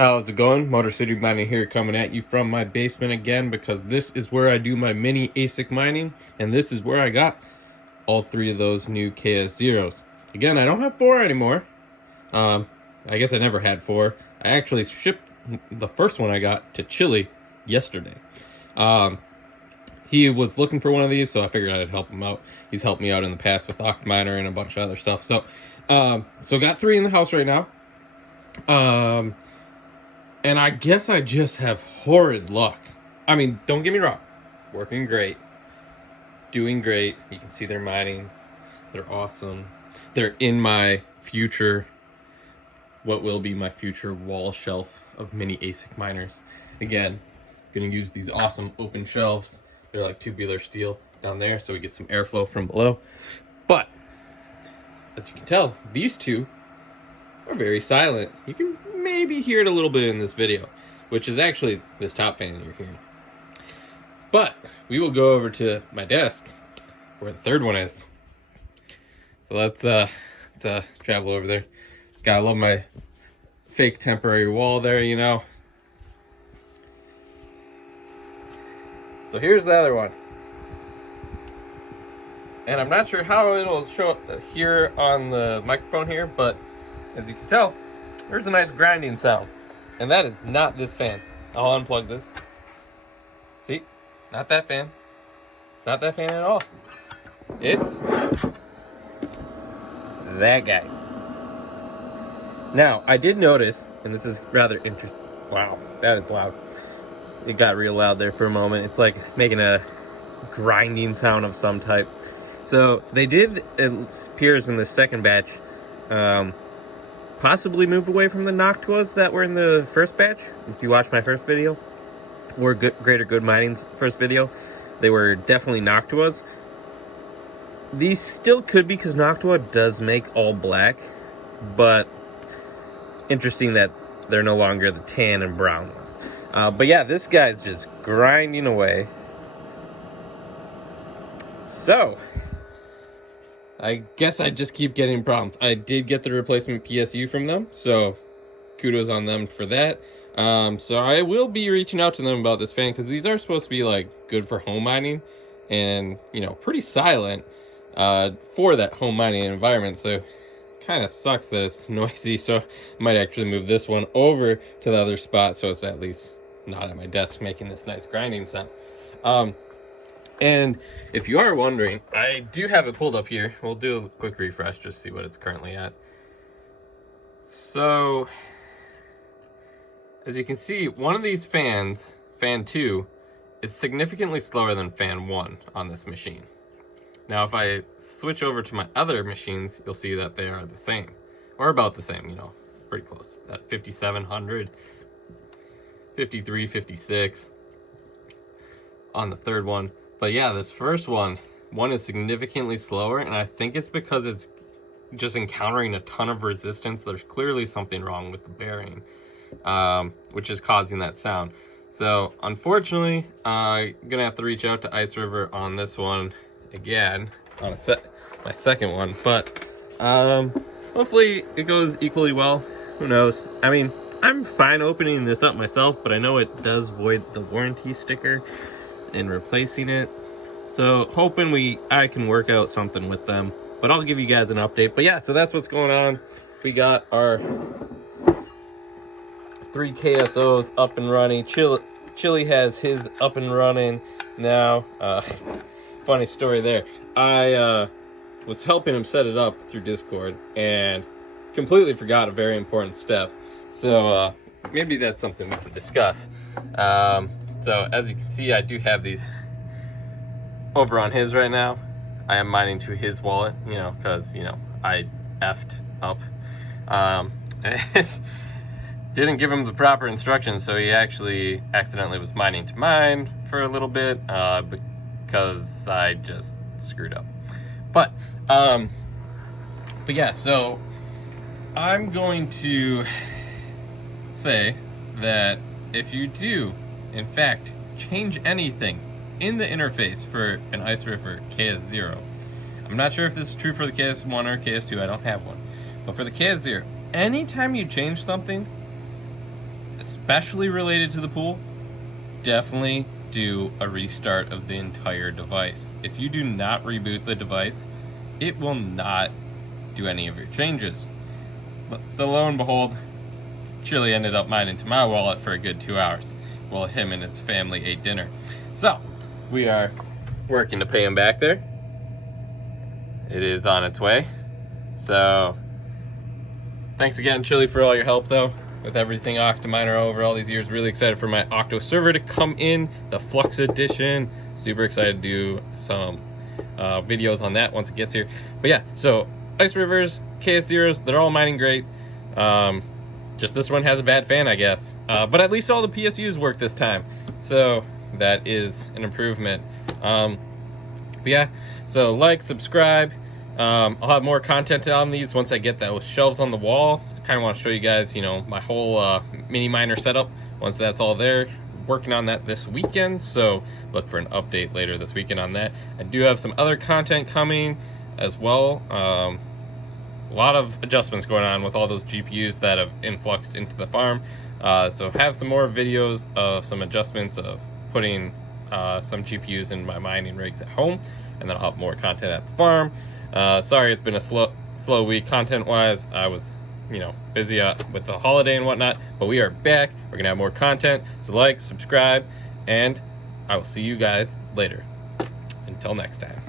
How's it going? Motor City Mining here, coming at you from my basement again, because this is where I do my mini ASIC mining, and this is where I got all three of those new KS0s. Again, I don't have 4 anymore. I guess I never had 4. I actually shipped the first one I got to Chile yesterday. He was looking for one of these, so I figured I'd help him out. He's helped me out in the past with Octominer and a bunch of other stuff. So got 3 in the house right now. And I guess I just have horrid luck. I mean, don't get me wrong. Working great. Doing great. You can see they're mining. They're awesome. They're in my future, what will be my future wall shelf of mini ASIC miners. Again, gonna use these awesome open shelves. They're like tubular steel down there, so we get some airflow from below. But, as you can tell, these two are very silent. You can maybe hear it a little bit in this video, which is actually this top fan you're hearing. But we will go over to my desk where the third one is. So let's travel over there. Gotta love my fake temporary wall there, you know. So here's the other one. And I'm not sure how it'll show up here on the microphone here, but as you can tell, there's a nice grinding sound. And that is not this fan. I'll unplug this. See? Not that fan. It's not that fan at all. It's that guy. Now, I did notice, and this is rather interesting. Wow, that is loud. It got real loud there for a moment. It's like making a grinding sound of some type. So they did, it appears in the second batch, possibly move away from the Noctuas that were in the first batch. If you watched my first video, or Greater Good Mining's first video, they were definitely Noctuas. These still could be, because Noctua does make all black, but interesting that they're no longer the tan and brown ones. But yeah, this guy's just grinding away. So I guess I just keep getting problems. I did get the replacement PSU from them, so kudos on them for that. So I will be reaching out to them about this fan, because these are supposed to be like good for home mining and, you know, pretty silent for that home mining environment. So kind of sucks that it's noisy, so I might actually move this one over to the other spot so it's at least not at my desk making this nice grinding sound. And if you are wondering, I do have it pulled up here. We'll do a quick refresh, just see what it's currently at. So, as you can see, one of these fans, fan 2, is significantly slower than fan 1 on this machine. Now, if I switch over to my other machines, you'll see that they are the same, or about the same, you know, pretty close. At 5700, 53, 56 on the third one. But yeah, this first one is significantly slower, and I think it's because it's just encountering a ton of resistance. There's clearly something wrong with the bearing, which is causing that sound. So unfortunately, I'm gonna have to reach out to IceRiver on this one again, on my second one. But hopefully it goes equally well. Who knows? I mean, I'm fine opening this up myself, but I know it does void the warranty sticker and replacing it, so hoping I can work out something with them, but I'll give you guys an update. But yeah, so that's what's going on. We got our 3 KSOs up and running. Chili has his up and running now. Funny story there. I was helping him set it up through Discord and completely forgot a very important step, so maybe that's something we can discuss. So as you can see, I do have these over on his right now. I am mining to his wallet, you know, because, you know, I effed up. And didn't give him the proper instructions, so he actually accidentally was mining to mine for a little bit, because I just screwed up. But yeah, so I'm going to say that if you do in fact change anything in the interface for an IceRiver KS0, I'm not sure if this is true for the KS1 or KS2, I don't have one, but for the KS0, anytime you change something, especially related to the pool, definitely do a restart of the entire device. If you do not reboot the device, it will not do any of your changes. So lo and behold, Chili ended up mining to my wallet for a good 2 hours while him and his family ate dinner. So we are working to pay him back there. It is on its way. So thanks again, Chili, for all your help though with everything Octominer over all these years. Really excited for my Octo server to come in, the Flux edition. Super excited to do some videos on that once it gets here. But yeah, so IceRivers, KS0s, they're all mining great. Just this one has a bad fan, I guess. But at least all the PSUs work this time. So that is an improvement. But yeah, so like, subscribe. I'll have more content on these once I get those shelves on the wall. I kind of want to show you guys, you know, my whole mini miner setup once that's all there. Working on that this weekend, so look for an update later this weekend on that. I do have some other content coming as well. A lot of adjustments going on with all those GPUs that have influxed into the farm. So have some more videos of some adjustments of putting some GPUs in my mining rigs at home, and then I'll have more content at the farm. Sorry, it's been a slow week content-wise. I was, you know, busy with the holiday and whatnot, but we are back. We're gonna have more content, so like, subscribe, and I will see you guys later. Until next time.